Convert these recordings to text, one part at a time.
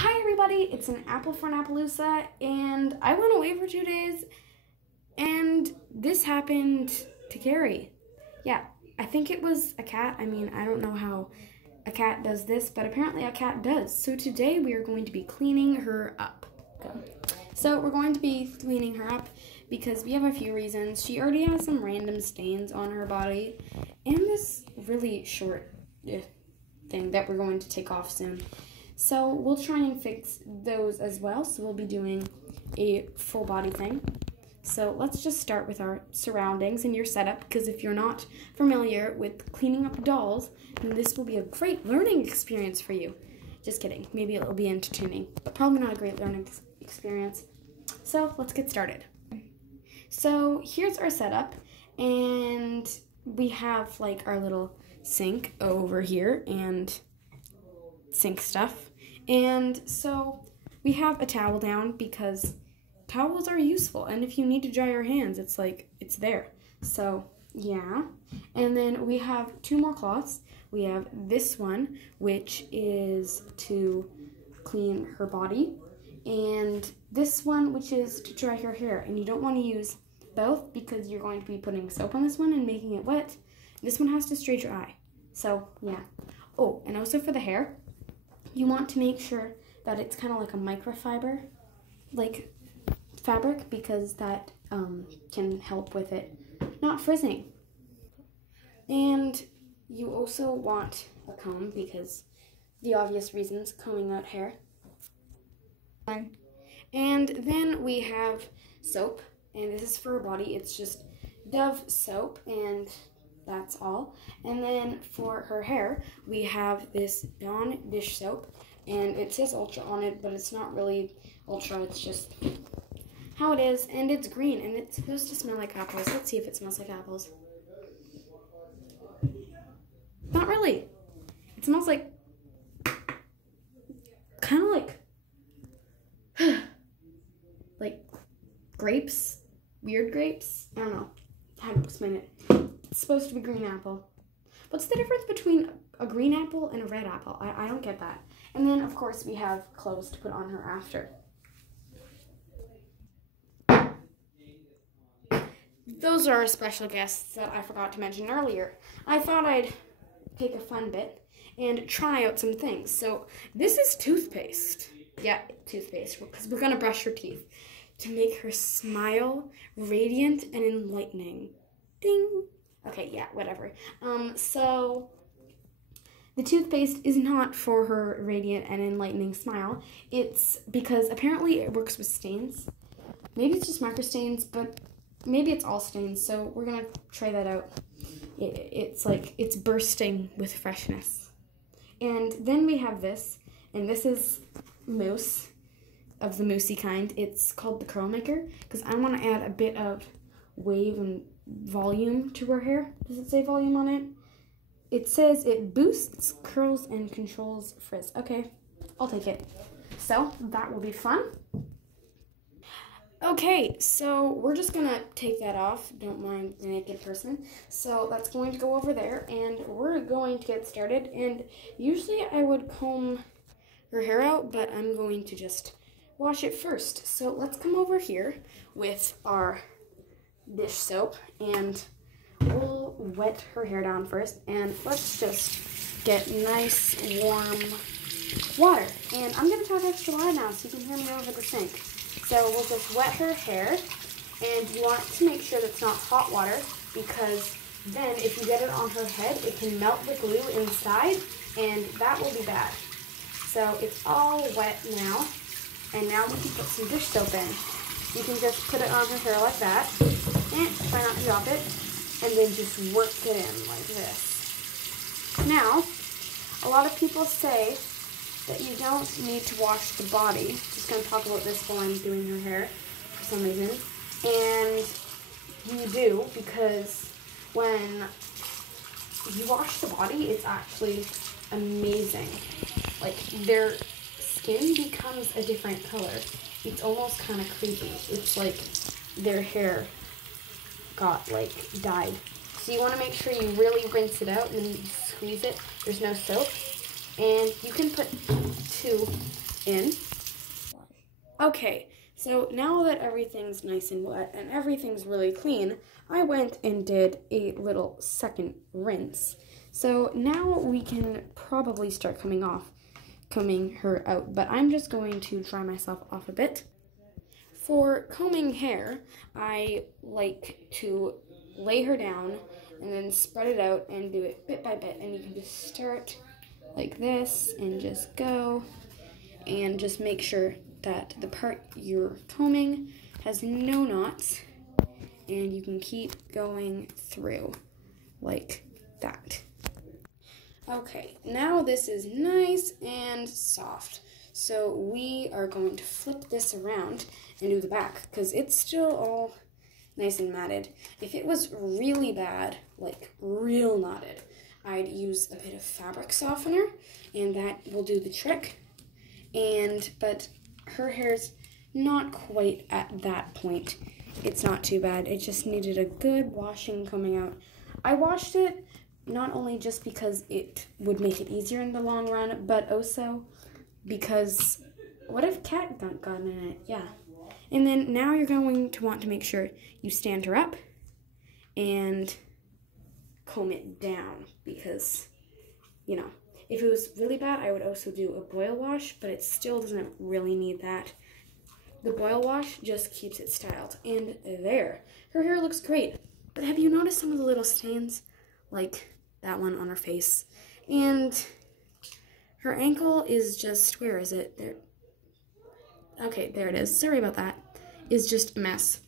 Hi everybody, it's an apple for an Appaloosa, and I went away for 2 days, and this happened to Carrie. Yeah, I think it was a cat. I mean, I don't know how a cat does this, but apparently a cat does. So today we are going to be cleaning her up. So we're going to be cleaning her up because we have a few reasons. She already has some random stains on her body, and this really short thing that we're going to take off soon. So we'll try and fix those as well. So we'll be doing a full body thing. So let's just start with our surroundings and your setup, because if you're not familiar with cleaning up dolls, then this will be a great learning experience for you. Just kidding. Maybe it'll be entertaining, but probably not a great learning experience. So let's get started. So here's our setup, and we have like our little sink over here and sink stuff. And so we have a towel down because towels are useful, and if you need to dry your hands, it's there. So yeah. And then we have two more cloths. We have this one, which is to clean her body, and this one, which is to dry her hair. And you don't want to use both because you're going to be putting soap on this one and making it wet. This one has to stray dry. So yeah. Oh, and also for the hair, you want to make sure that it's kind of like a microfiber, like fabric, because that can help with it not frizzing. And you also want a comb because the obvious reasons, combing out hair. And then we have soap, and this is for her body. It's just Dove soap, and that's all. And then for her hair, we have this Dawn dish soap, and it says Ultra on it, but it's not really Ultra, it's just how it is, and it's green, and it's supposed to smell like apples. Let's see if it smells like apples. Not really. It smells like, kind of like grapes, weird grapes. I don't know how to explain it. It's supposed to be green apple. What's the difference between a green apple and a red apple? I don't get that. And then, of course, we have clothes to put on her after. Those are our special guests that I forgot to mention earlier. I thought I'd take a fun bit and try out some things. So this is toothpaste. Yeah, toothpaste, because we're going to brush her teeth to make her smile radiant and enlightening. Ding. Okay, yeah, whatever. So the toothpaste is not for her radiant and enlightening smile. It's because apparently it works with stains. Maybe it's just micro stains, but maybe it's all stains. So we're gonna try that out. It's bursting with freshness. And then we have this, and this is mousse of the moussey kind. It's called the curl maker because I want to add a bit of wave and volume to her hair. Does it say volume on it? It says it boosts curls and controls frizz. Okay, I'll take it. So that will be fun. Okay, so we're just gonna take that off. Don't mind the naked person. So that's going to go over there, and we're going to get started. And usually I would comb her hair out, but I'm going to just wash it first. So let's come over here with our dish soap, and we'll wet her hair down first, and let's just get nice warm water. And I'm going to talk extra loud now so you can hear me over the sink. So we'll just wet her hair, and you want to make sure that's not hot water, because then if you get it on her head, it can melt the glue inside, and that will be bad. So it's all wet now, and now we can put some dish soap in. You can just put it on her hair like that, and try not to drop it, and then just work it in like this. Now, a lot of people say that you don't need to wash the body. Just going to talk about this while I'm doing her hair for some reason. And you do, because when you wash the body, it's actually amazing. Like, their skin becomes a different color. It's almost kind of creepy. It's like their hair got like dyed. So you want to make sure you really rinse it out and then squeeze it. There's no soap. And you can put 2 in. Okay, so now that everything's nice and wet and everything's really clean, I went and did a little second rinse. So now we can probably start combing her out, but I'm just going to dry myself off a bit. For combing hair, I like to lay her down and then spread it out and do it bit by bit, and you can just start like this and just go and just make sure that the part you're combing has no knots, and you can keep going through like that. Okay, now this is nice and soft. So we are going to flip this around and do the back because it's still all nice and matted. If it was really bad, like real knotted, I'd use a bit of fabric softener and that will do the trick. But her hair's not quite at that point. It's not too bad. It just needed a good washing coming out. I washed it not only just because it would make it easier in the long run, but also because what if cat got in it? Yeah. And then now you're going to want to make sure you stand her up and comb it down because, you know, if it was really bad, I would also do a boil wash, but it still doesn't really need that. The boil wash just keeps it styled. And there, her hair looks great. But have you noticed some of the little stains? Like that one on her face. And her ankle is just, where is it? There. Okay, there it is. Sorry about that. Is just a mess.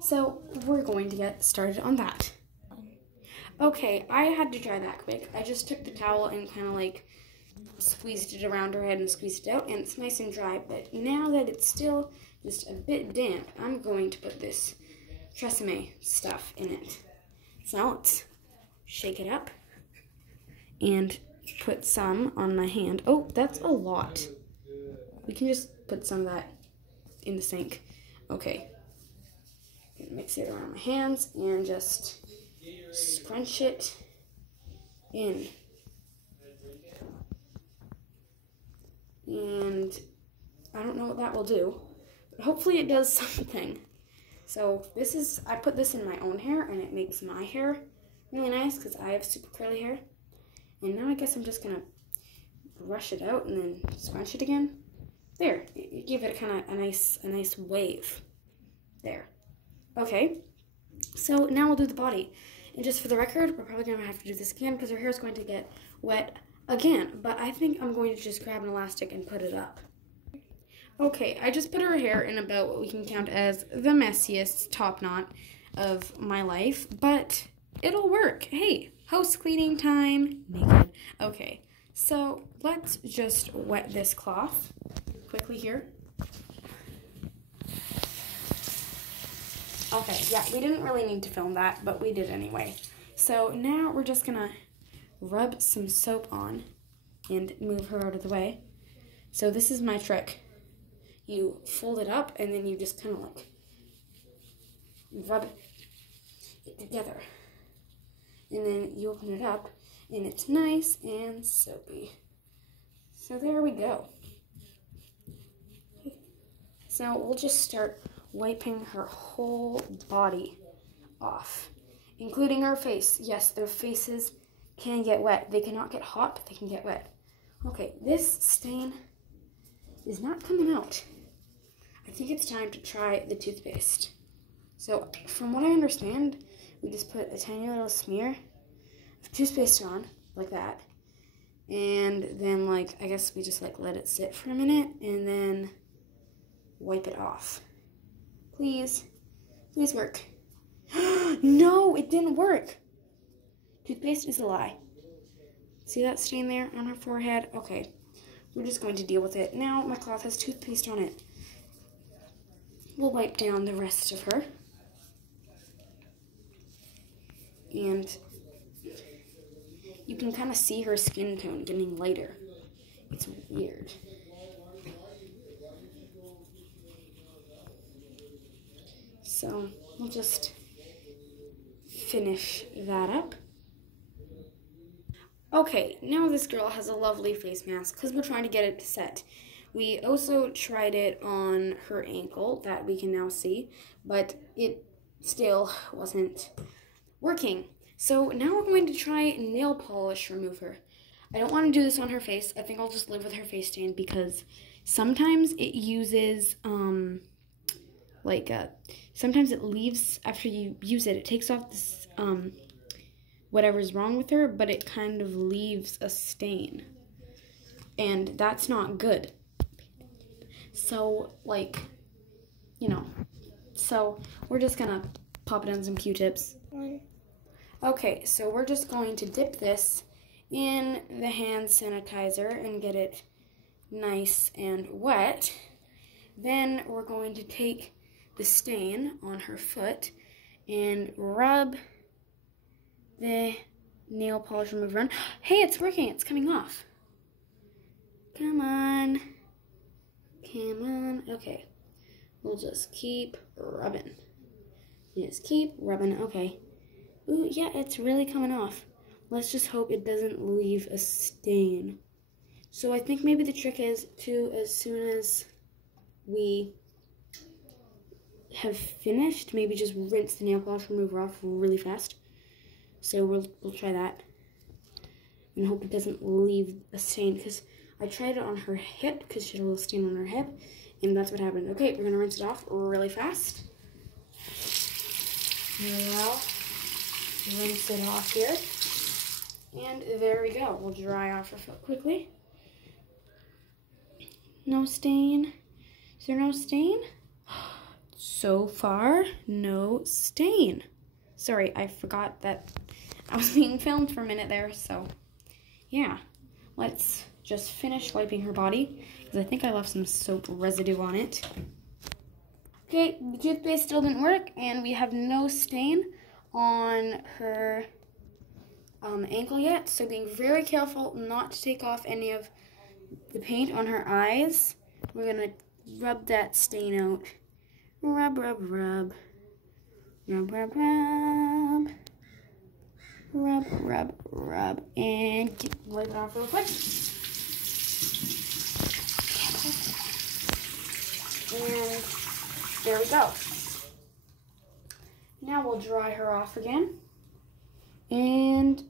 So we're going to get started on that. Okay, I had to dry that quick. I just took the towel and kind of like squeezed it around her head and squeezed it out, and it's nice and dry. But now that it's still just a bit damp, I'm going to put this Tresemme stuff in it. So let's shake it up and put some on my hand. Oh, that's a lot. We can just put some of that in the sink. Okay. Mix it around my hands and just scrunch it in. And I don't know what that will do, but hopefully it does something. So I put this in my own hair, and it makes my hair really nice because I have super curly hair. And now I guess I'm just gonna brush it out and then scrunch it again. There, you give it kind of a nice wave. There. Okay, so now we'll do the body. And just for the record, we're probably gonna have to do this again because her hair is going to get wet again. But I think I'm going to just grab an elastic and put it up. Okay, I just put her hair in about what we can count as the messiest top knot of my life, but it'll work. Hey, house cleaning time, naked. Okay, so let's just wet this cloth quickly here. Okay, yeah, we didn't really need to film that, but we did anyway. So now we're just gonna rub some soap on and move her out of the way. So this is my trick. You fold it up and then you just kind of like rub it together. And then you open it up and it's nice and soapy. So there we go. So we'll just start wiping her whole body off, including her face. Yes, their faces can get wet. They cannot get hot, but they can get wet. Okay, this stain is not coming out. I think it's time to try the toothpaste. So, from what I understand, we just put a tiny little smear of toothpaste on, like that. And then, like, I guess we just, like, let it sit for a minute and then wipe it off. Please. Please work. No, it didn't work. Toothpaste is a lie. See that stain there on her forehead? Okay. We're just going to deal with it. Now my cloth has toothpaste on it. We'll wipe down the rest of her. And you can kind of see her skin tone getting lighter. It's weird. So we'll just finish that up. Okay, now this girl has a lovely face mask because we're trying to get it set. We also tried it on her ankle that we can now see, but it still wasn't working. So now we're going to try nail polish remover. I don't want to do this on her face. I think I'll just live with her face stain because sometimes it uses, sometimes it leaves after you use it. It takes off this, whatever's wrong with her, but it kind of leaves a stain. And that's not good. So, so we're just gonna pop it on some Q-tips. Okay, so we're just going to dip this in the hand sanitizer and get it nice and wet. Then we're going to take the stain on her foot and rub the nail polish remover on. Hey, it's working. It's coming off. Come on. Come on. Okay. We'll just keep rubbing. Just keep rubbing. Okay. Ooh, yeah, it's really coming off. Let's just hope it doesn't leave a stain. So I think maybe the trick is to, as soon as we have finished, maybe just rinse the nail polish remover off really fast. So we'll try that and hope it doesn't leave a stain, because I tried it on her hip because she had a little stain on her hip, and that's what happened. Okay, we're gonna rinse it off really fast. Now, rinse it off here. And there we go. We'll dry off her foot quickly. No stain. Is there no stain? So far, no stain. Sorry, I forgot that I was being filmed for a minute there, so yeah. Let's just finish wiping her body, because I think I left some soap residue on it. Okay, the toothpaste still didn't work, and we have no stain on her ankle yet, so being very careful not to take off any of the paint on her eyes. We're gonna rub that stain out. Rub, rub, rub. Rub, rub, rub. Rub, rub, rub. And wipe it off real quick. And there we go. Now we'll dry her off again. And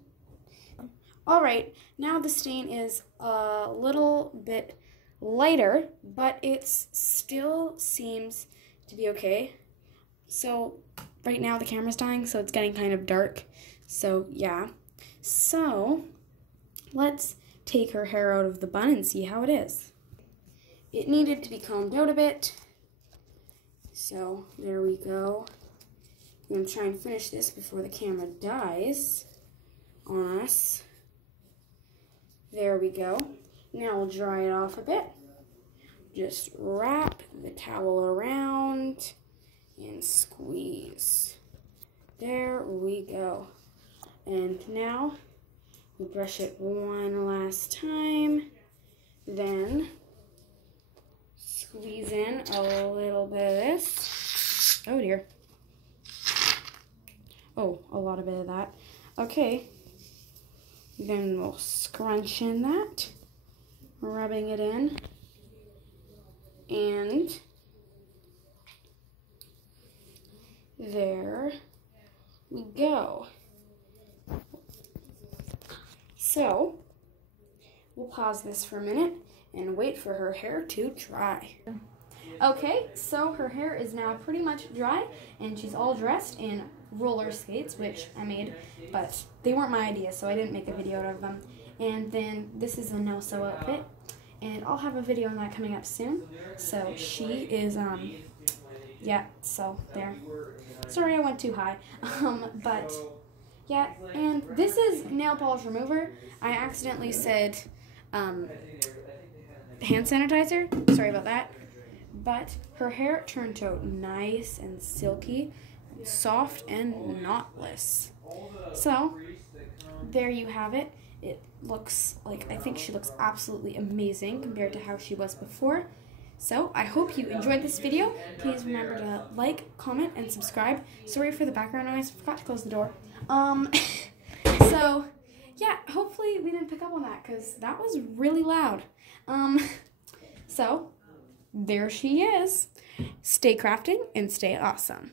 all right, now the stain is a little bit lighter, but it still seems to be okay. So right now the camera's dying, so it's getting kind of dark. So yeah. So let's take her hair out of the bun and see how it is. It needed to be combed out a bit. So there we go. I'm going to try and finish this before the camera dies on us. There we go. Now we'll dry it off a bit. Just wrap the towel around and squeeze. There we go. And now we brush it one last time. Then squeeze in a little bit of this. Oh dear. Oh, a lot of bit of that. Okay. Then we'll scrunch in that, rubbing it in. And there we go. So we'll pause this for a minute and wait for her hair to dry. Okay, so her hair is now pretty much dry, and she's all dressed in roller skates, which I made, but they weren't my idea, so I didn't make a video out of them. And then this is a no-sew outfit, and I'll have a video on that coming up soon. So she is, yeah, so there. Sorry I went too high, but yeah, and this is nail polish remover. I accidentally said hand sanitizer, sorry about that. But her hair turned out nice and silky, soft and knotless. So there you have it. It looks like, I think she looks absolutely amazing compared to how she was before. So I hope you enjoyed this video. Please remember to like, comment, and subscribe. Sorry for the background noise. I forgot to close the door. So Yeah, hopefully we didn't pick up on that because that was really loud. So there she is. Stay crafting and stay awesome.